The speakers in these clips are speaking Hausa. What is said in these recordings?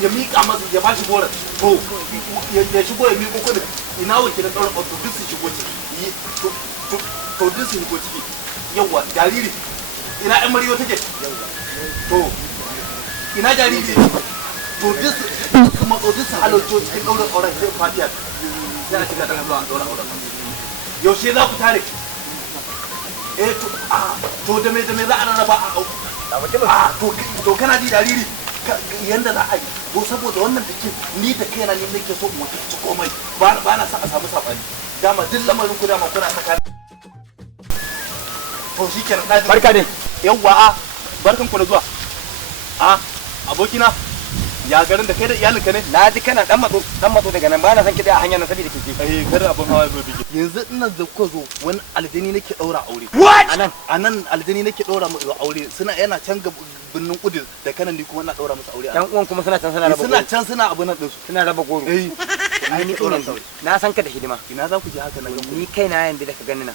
ya miƙa masa ya bashi goran to ya shigo ya miƙo kudin ina wakilin ɗaurin auto duk su shigo ciki to duk su shigo ciki yawwa jariri ina ɗan mariyo take to ina jariri to duk su matso duk su halarci cikin ɗaurin auren sai fatiya sai a shiga da zuwa ɗaurin auren yaushe za ku tare to da me za a rarraba to kana ji jariri yanda za a yi to saboda wannan da ke ni da kaina ne nake so mu ci komai ba na son a samu sabani dama duk lamarin ku dama kuna saka to shikenan daji barka dai yawwa barkan ku da zuwa abokina ya garin da kai da iyalinka ne na ji kana dan matso daga nan ba na san kida a hanyar nan saboda kike kada abun hawa bai bige yanzu ina da kuka zo wani aljani nake daura aure anan aljani nake daura mu aure suna yana can binnin kudin da kanan ni kuma ina daura musu aure yan uwan kuma suna can suna abu nan dinsu suna raba goro ai ni daura sauri na san ka da hidima ina za ku je haka nan ni kaina yanzu da ka gani nan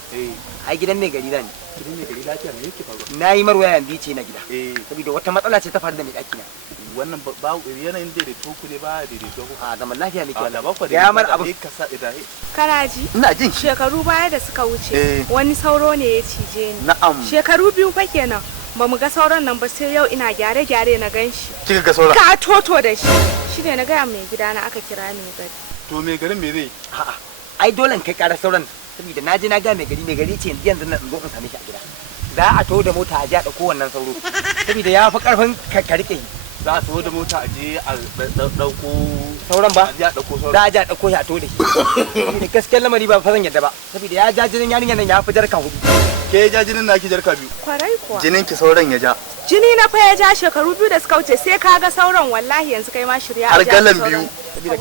ai gidan mai gari da ni gidan mai gari lafiya me yake faruwa nayi marwaya yanzu ce na gida saboda wata matsala ce ta faru da mai daki na wannan ba yanayin daidaito ku ne ba daidaito ku a zaman lafiya ne ke da ba ku ya mar abu karaji ina jin shekaru baya da suka wuce wani sauro ne ya cije ni na'am shekaru biyu fa kenan ba mu ga sauron nan ba sai yau ina gyare na ganshi kika ga sauron ka toto da shi shine na gaya mai gida na aka kira ni gari to mai garin me zai a'a ai dole in kai ƙara sauran saboda na je na ga mai gari ce yanzu nan zo in same shi a gida za a to da mota a ji a ɗauko wannan sauro saboda ya fi ƙarfin ka rike za a taho da mota a je a ɗauko sauran ba za a ɗauko shi a to da shi da gaskiyar lamari ba fa zan yadda ba saboda ya ja jinin yarinyar nan ya fi jarka hudu ke ja jinin na ki jarka biyu kwarai kuwa jinin ki sauran ya ja jini na fa ya ja shekaru biyu da suka wuce sai ka ga sauran wallahi yanzu kai ma shirya har galan biyu saboda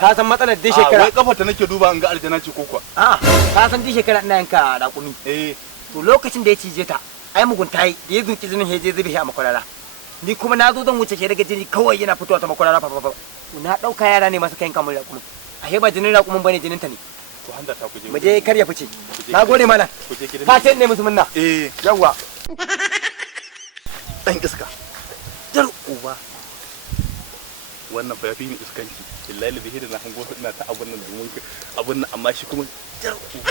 ka san matsalar dai shekara wai kafa ta nake duba in ga aljana ce ko kuwa ka san dai shekara ina yanka raƙumi to lokacin da ya cije ta ai mugunta yi da ya zuki jinin heje zube shi a makwarara ni kuma na zo zan wuce ke daga jini kawai yana fitowa ta makwarara fa na dauka yara ne masu kayan kamar raƙumin a ba jinin raƙumin bane jinin ta ne to handa ta kuje mu je kar ya fice na gode mana fatan ne musu munna yawa dan iska jar uba wannan fa yafi ni iskanci billahi bihi da na hango ina ta abun nan domin abun nan amma shi kuma jar uba